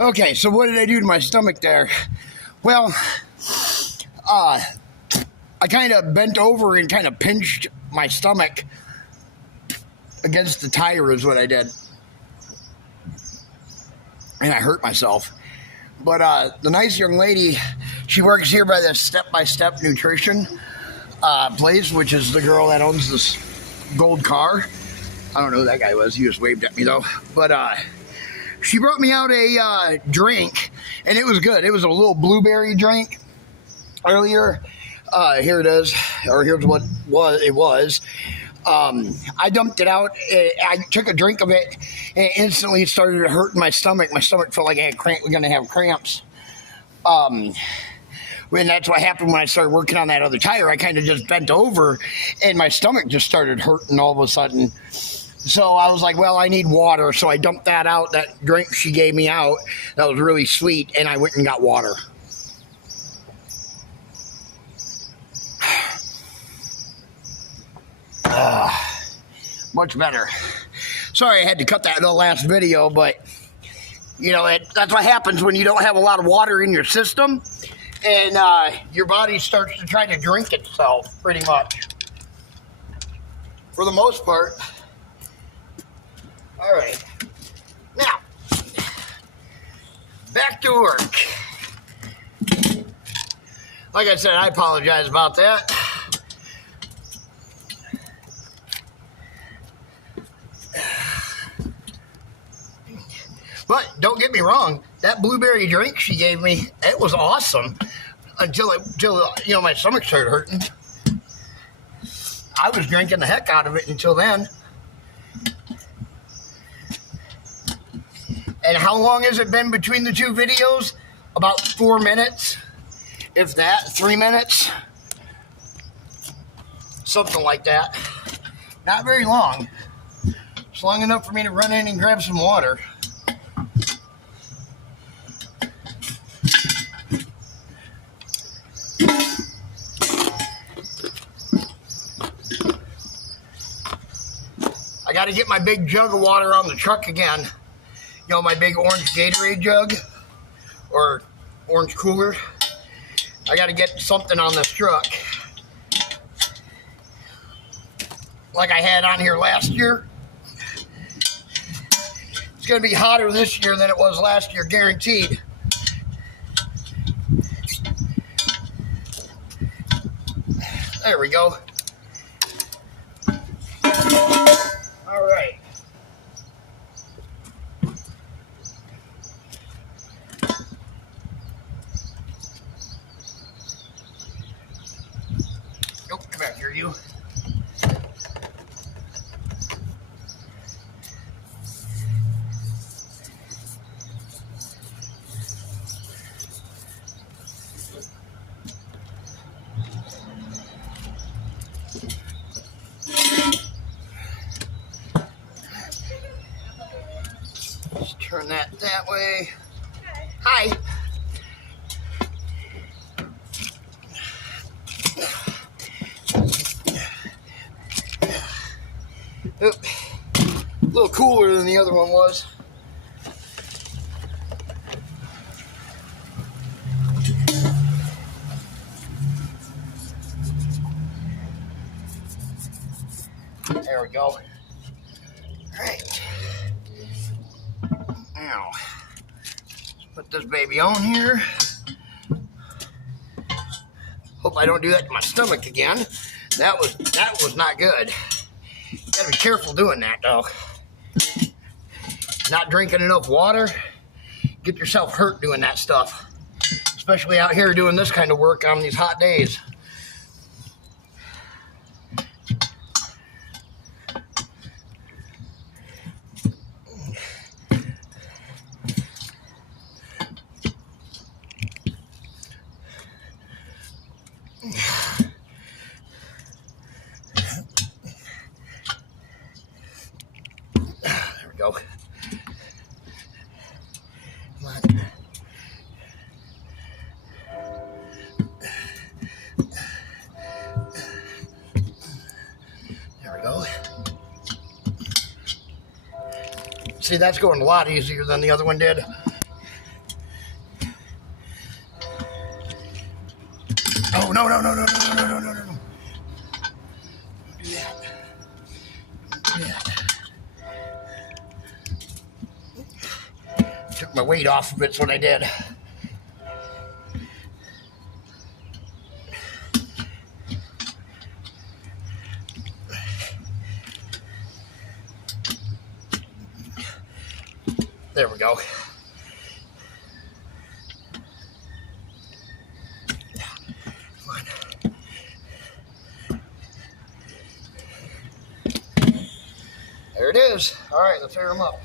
Okay, so what did I do to my stomach there? Well, I kind of bent over and kind of pinched my stomach against the tire is what I did. And I hurt myself. But the nice young lady, she works here by the step-by-step nutrition place, which is the girl that owns this gold car. I don't know who that guy was. He just waved at me, though. But she brought me out a drink, and it was good. It was a little blueberry drink earlier. Here it is, or here's what it was. I dumped it out. I took a drink of it, and it instantly started hurting my stomach. My stomach felt like I had going to have cramps. And that's what happened when I started working on that other tire. I kind of just bent over, and my stomach just started hurting all of a sudden. So I was like, well, I need water. So I dumped that out, that drink she gave me out. That was really sweet, and I went and got water. Much better. Sorry I had to cut that in the last video, but you know, that's what happens when you don't have a lot of water in your system, and your body starts to try to drink itself, pretty much. For the most part. All right. Now, back to work. Like I said, I apologize about that. But don't get me wrong, that blueberry drink she gave me, it was awesome until you know, my stomach started hurting. I was drinking the heck out of it until then. And how long has it been between the two videos? About 4 minutes, if that, 3 minutes, something like that. Not very long. It's long enough for me to run in and grab some water. I got to get my big jug of water on the truck again. You know, my big orange Gatorade jug or orange cooler. I got to get something on this truck. Like I had on here last year. It's going to be hotter this year than it was last year, guaranteed. There we go. All right. Oh, come back here, you. Just turn that way. Hi. Oop. A little cooler than the other one was. There we go. All right. Now, put this baby on here. Hope I don't do that to my stomach again. That was not good. Gotta be careful doing that, though. Not drinking enough water. Get yourself hurt doing that stuff. Especially out here doing this kind of work on these hot days. Go. Come on. There we go. See, that's going a lot easier than the other one did. Oh, no, no, no, no, no, no, no, no, no, no. Don't do that. Don't do that. Took my weight off of it's what I did. There we go. There it is. All right, let's air them up.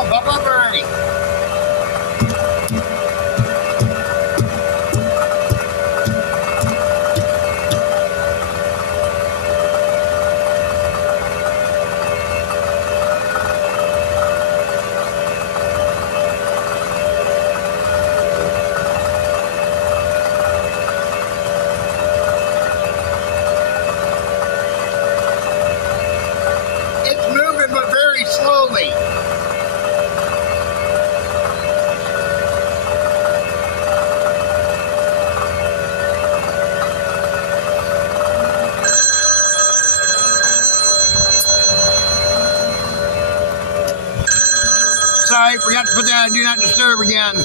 Oh, pop up already. It's moving, but very slowly. Sorry, forgot to put that on Do Not Disturb again.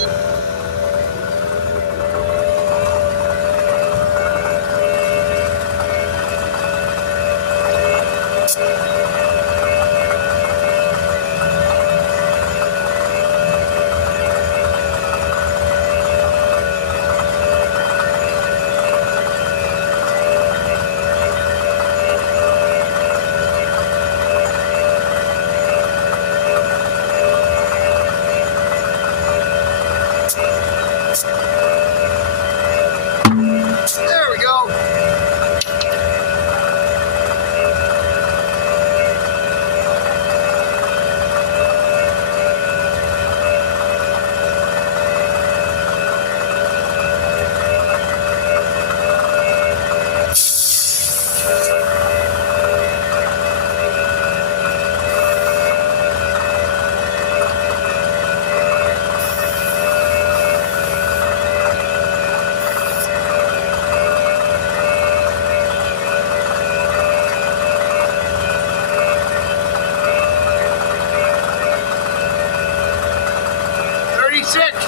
There we go.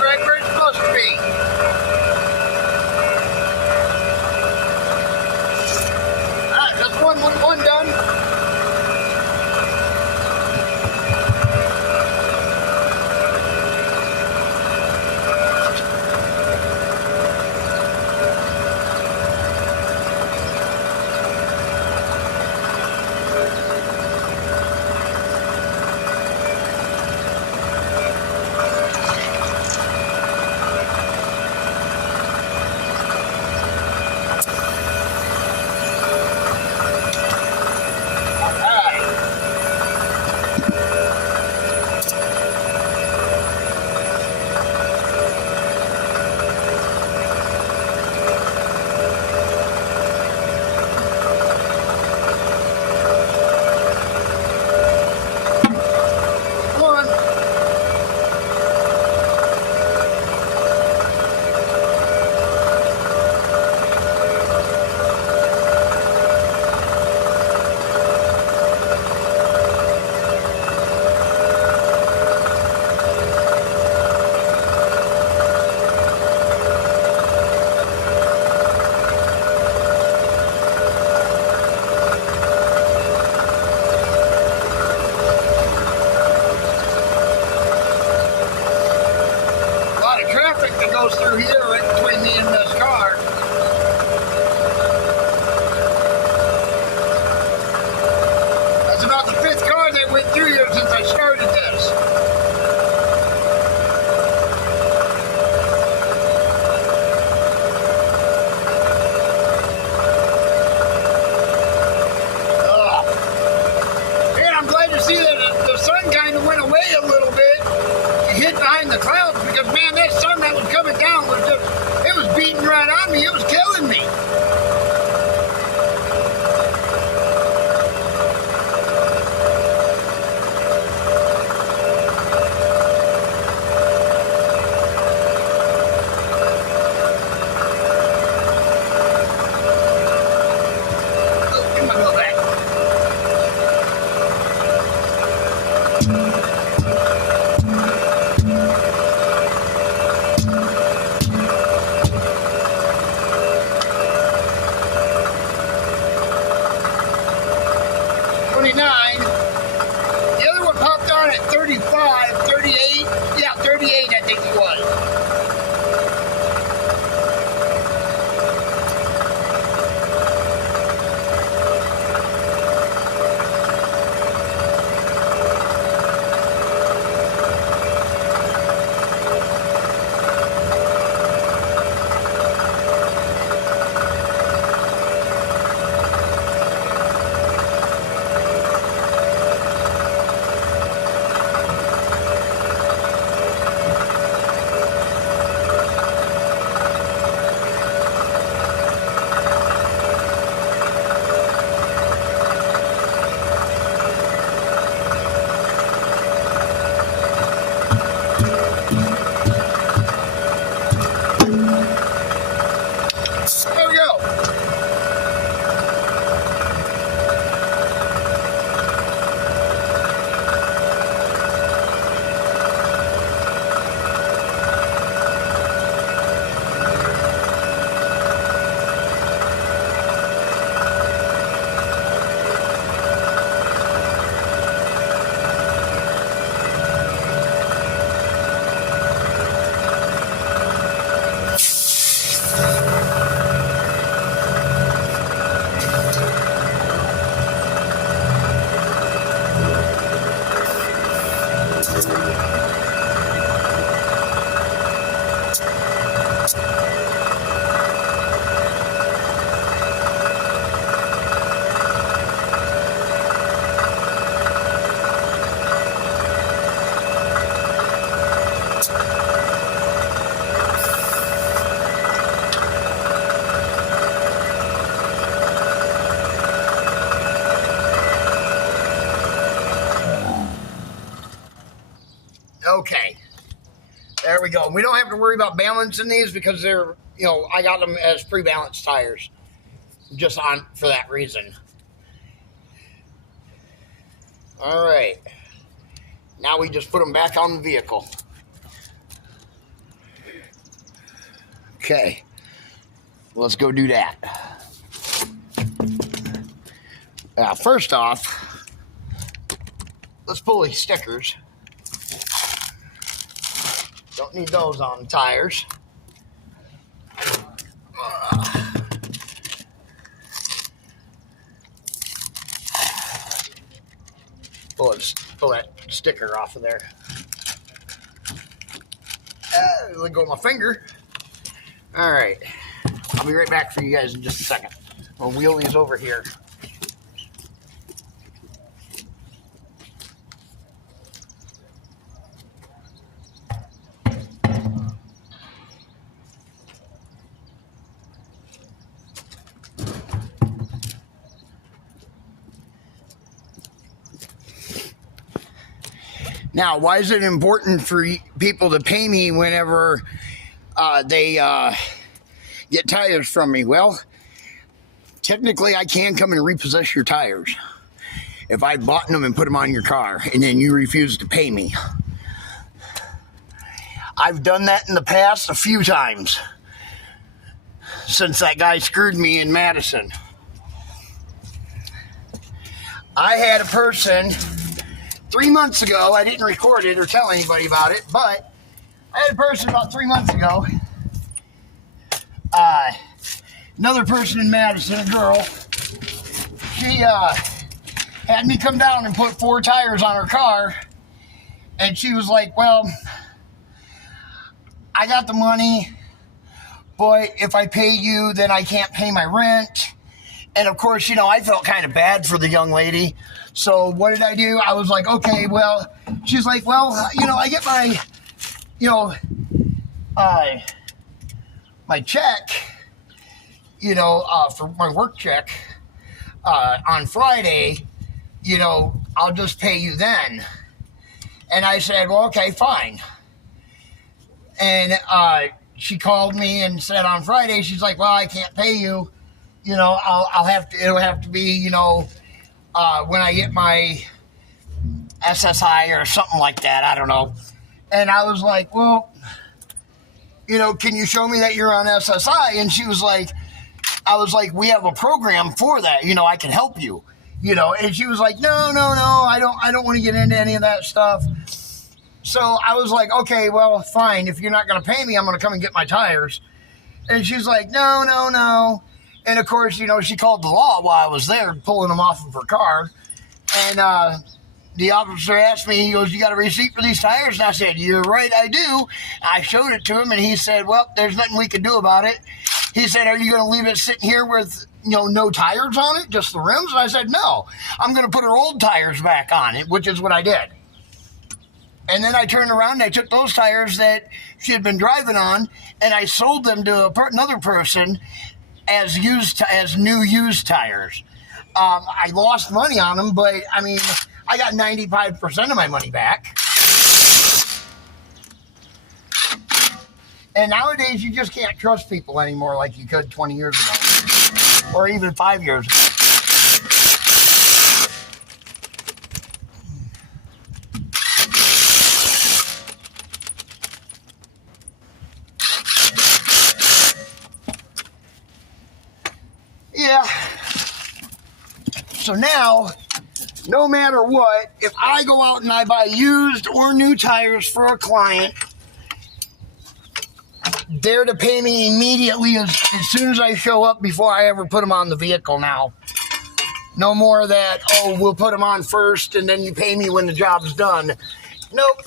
Right where it's supposed to be. Alright, that's one done. That goes through here right between me and this car. That's about the 5th car that went through here since I started this. And I'm glad to see that the sun kind of went away a little bit and hid behind the clouds, because man, that sun that was coming down was just, it was beating right on me. It was killing me. Oh, come on, go back. Okay. There we go. We don't have to worry about balancing these because they're, I got them as pre-balanced tires just on for that reason. All right. Now we just put them back on the vehicle. Okay. Let's go do that. First off, let's pull these stickers. Don't need those on the tires. Pull that sticker off of there. Let go of my finger. All right. I'll be right back for you guys in just a second. We'll wheel these over here. Now, why is it important for people to pay me whenever they get tires from me? Well, technically, I can come and repossess your tires if I bought them and put them on your car, and then you refuse to pay me. I've done that in the past a few times since that guy screwed me in Madison. I had a person 3 months ago, I didn't record it or tell anybody about it, but I had a person about 3 months ago, another person in Madison, a girl, she had me come down and put 4 tires on her car, and she was like, well, I got the money, but if I pay you, then I can't pay my rent. And of course, I felt kind of bad for the young lady. So what did I do? I was like, okay, well, she's like, well, I get my, my check, for my work check, on Friday, I'll just pay you then. And I said, well, okay, fine. And, she called me and said on Friday, she's like, well, I can't pay you. It'll have to be, when I get my SSI or something like that. I don't know. And I was like, well, can you show me that you're on SSI? And she was like, I was like, we have a program for that. I can help you, and she was like, no, I don't want to get into any of that stuff. So I was like, okay, well, fine. If you're not going to pay me, I'm going to come and get my tires. And she's like, no. And of course, she called the law while I was there pulling them off of her car. And the officer asked me, he goes, you got a receipt for these tires? And I said, you're right, I do. I showed it to him, and he said, well, there's nothing we can do about it. He said, are you going to leave it sitting here with, no tires on it, just the rims? And I said, no, I'm going to put her old tires back on it, which is what I did. And then I turned around and I took those tires that she had been driving on, and I sold them to another person as new used tires. I lost money on them, but I got 95% of my money back. And nowadays, you just can't trust people anymore like you could 20 years ago, or even 5 years ago. Yeah. So now, no matter what, if I go out and I buy used or new tires for a client, they're to pay me immediately as soon as I show up before I ever put them on the vehicle now. No more of that, oh, we'll put them on first and then you pay me when the job's done. Nope.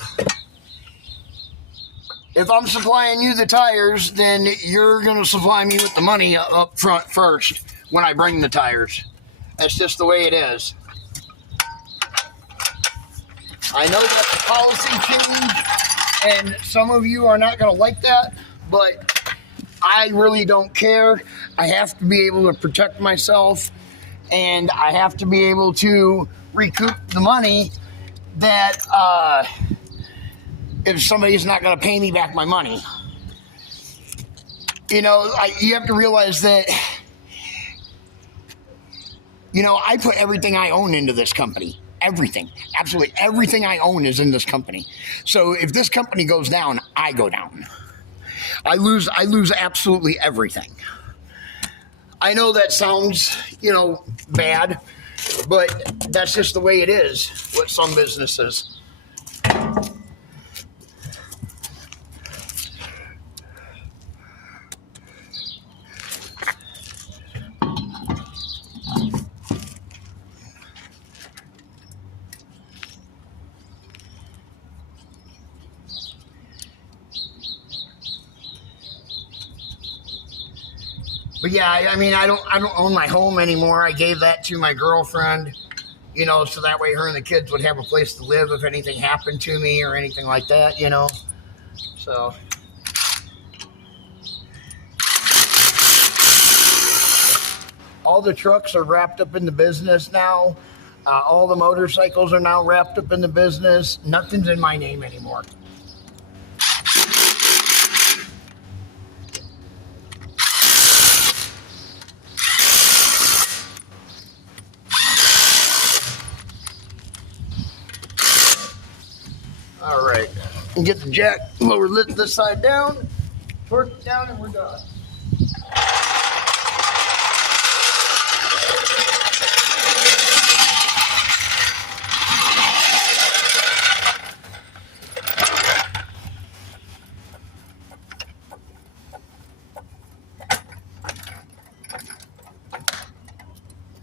If I'm supplying you the tires, then you're going to supply me with the money up front first when I bring the tires. That's just the way it is. I know that's a policy change, and some of you are not going to like that, but I really don't care. I have to be able to protect myself, and I have to be able to recoup the money that if somebody's not going to pay me back my money. You know, you have to realize that, you know, I put everything I own into this company. Everything. Absolutely everything I own is in this company. So if this company goes down, I go down. I lose absolutely everything. I know that sounds, you know, bad, but that's just the way it is with some businesses. But yeah, I mean, I don't own my home anymore. I gave that to my girlfriend, you know, so that way her and the kids would have a place to live if anything happened to me or anything like that, you know. So all the trucks are wrapped up in the business now. All the motorcycles are now wrapped up in the business. Nothing's in my name anymore. All right, and get the jack lower this side down, torque it down, and we're done.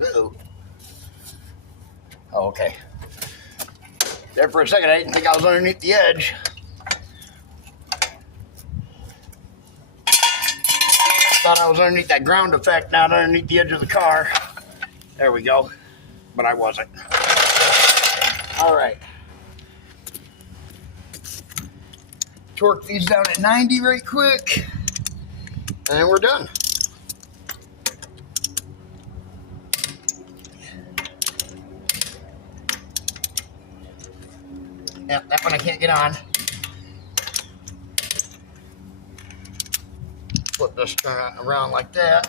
Uh-oh. Oh, okay. There for a second, I didn't think I was underneath the edge. Thought I was underneath that ground effect, not underneath the edge of the car. There we go. But I wasn't. All right. Torque these down at 90 right quick. And then we're done. Yeah, that one I can't get on. Flip this turn around like that.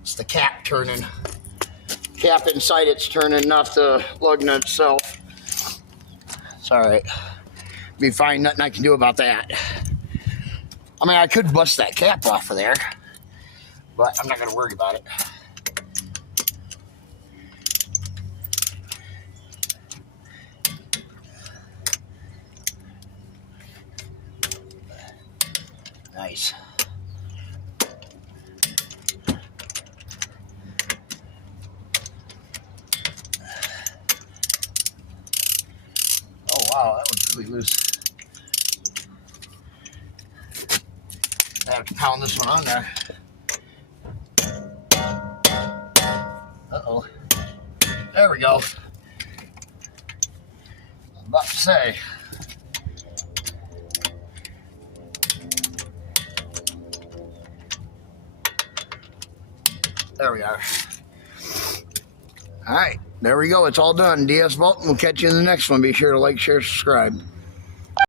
It's the cap turning. Cap inside it's turning, not the lug nut itself. It's all right. Be fine, nothing I can do about that. I mean, I could bust that cap off of there, but I'm not going to worry about it. Nice. Oh wow, that one's really loose. I have to pound this one on there. Uh-oh. There we go. I was about to say. There we are. All right, there we go. It's all done. DS Vault, and we'll catch you in the next one. Be sure to like, share, subscribe.